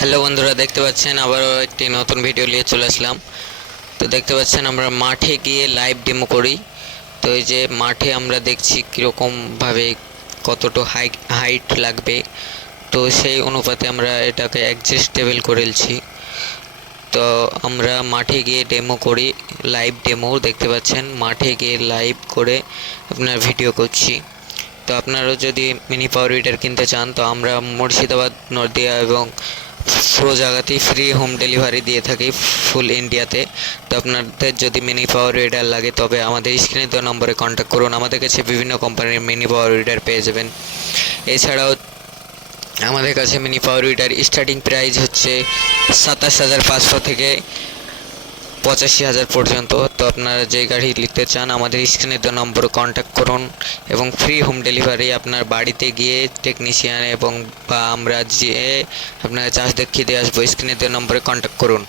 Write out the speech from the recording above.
Hello বন্ধুরা, দেখতে পাচ্ছেন আবারও একটি নতুন ভিডিও নিয়ে চলে আসলাম। তো দেখতে পাচ্ছেন আমরা মাঠে গিয়ে লাইভ ডেমো করি। তো এই যে মাঠে আমরা দেখছি কীরকমভাবে কতটা হাই হাইট লাগবে। তো সেই অনুপাতে আমরা এটাকে অ্যাডজাস্টেবল করেছি তো আমরা মাঠে গিয়ে ডেমো করি লাইভ ডেমো দেখতে পাচ্ছেন মাঠে গিয়ে লাইভ করে আপনার ভিডিও করছি। তো আপনারাও যদি মিনি পাওয়ার উইডার কিনতে চান, তো আমরা মুর্শিদাবাদ, নদিয়া এবং পুরো জায়গাতেই ফ্রি হোম ডেলিভারি দিয়ে থাকি ফুল ইন্ডিয়াতে তো। আপনাদের যদি মিনি পাওয়ার রিডার লাগে, তবে আমাদের স্ক্রিনে দেওয়া নম্বরে কন্ট্যাক্ট করুন। আমাদের কাছে বিভিন্ন কোম্পানির মিনি পাওয়ার রিডার পেয়ে যাবেন। এছাড়াও আমাদের কাছে mini power reader starting price হচ্ছে সাতাশ হাজার পাঁচশো থেকে পঁচাশি হাজার পর্যন্ত। তো আপনারা যে গাড়ি নিতে চান, আমাদের স্ক্রিনে দেওয়া নম্বরে কন্ট্যাক্ট করুন এবং ফ্রি হোম ডেলিভারি আপনার বাড়িতে গিয়ে টেকনিশিয়ান এবং বা আমরা যেয়ে আপনার চার্জ দেখিয়ে দিয়ে আসব, স্ক্রিনে দেওয়া নম্বরে কন্ট্যাক্ট করুন।